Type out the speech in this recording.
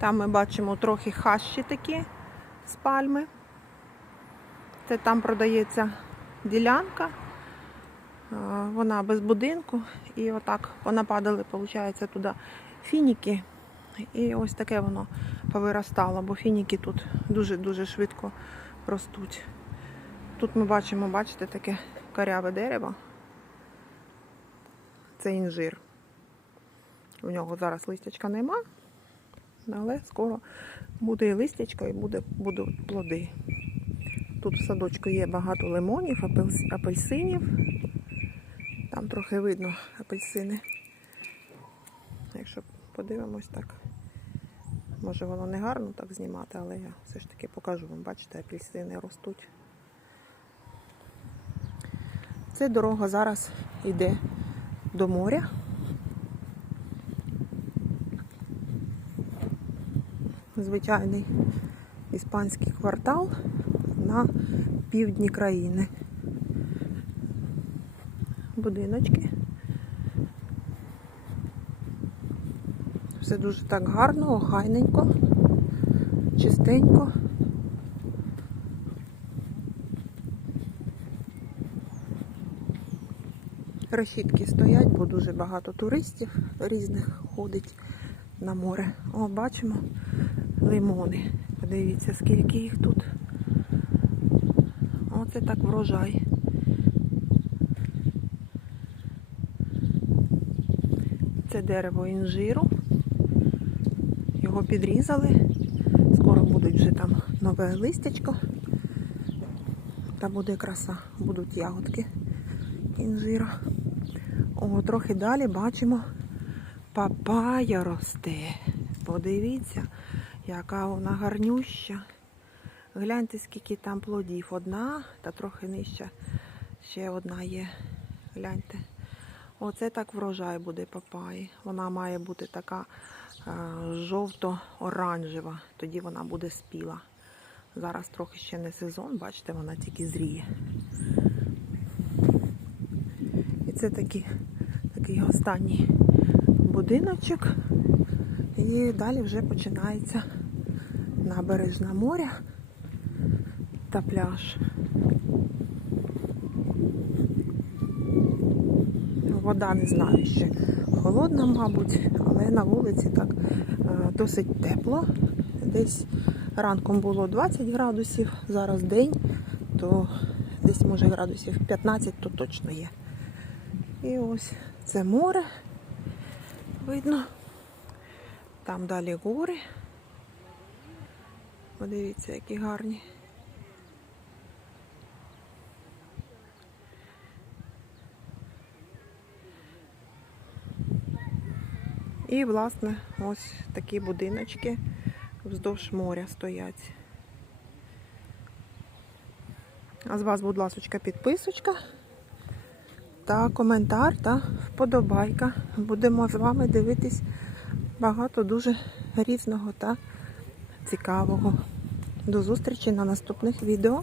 Там ми бачимо трохи хащі такі з пальми. Це там продається ділянка. Е, Вона без будинку. І отак понападали, виходить, туди фініки. І ось таке воно повиростало, бо фініки тут дуже-дуже швидко ростуть. Тут ми бачимо, бачите, таке коряве дерево. Це інжир. У нього зараз листячка нема, але скоро буде і листячка, і будуть плоди. Тут в садочку є багато лимонів, апельсинів. Там трохи видно апельсини. Якщо подивимось так. Може воно не гарно так знімати, але я все ж таки покажу вам. Бачите, апельсини ростуть. Це дорога зараз йде до моря. Звичайний іспанський квартал на півдні країни. Будиночки. Все дуже так гарно, охайненько, чистенько. Решітки стоять, бо дуже багато туристів різних ходить на море. О, бачимо лимони. Подивіться, скільки їх тут. Оце так врожай. Це дерево інжиру. Його підрізали. Скоро будуть вже там нове листячко. Та буде краса, будуть ягодки інжира. О, трохи далі бачимо папая росте. Подивіться, яка вона гарнюща. Гляньте, скільки там плодів. Одна та трохи нижча. Ще одна є. Гляньте. Оце так врожай буде папаї. Вона має бути така е, жовто-оранжева. Тоді вона буде спіла. Зараз трохи ще не сезон, бачите, вона тільки зріє. І це такий, такий останній будиночок. І далі вже починається набережна моря та пляж. Вода не знаю ще холодна, мабуть, але на вулиці так е, досить тепло. Десь ранком було 20 градусів, зараз день, то десь може градусів 15 то точно є. І ось це море видно. Там далі гори. Подивіться, які гарні. І, власне, ось такі будиночки вздовж моря стоять. А з вас, будь ласка, підписочка та коментар та вподобайка. Будемо з вами дивитись багато дуже різного та цікавого. До зустрічі на наступних відео.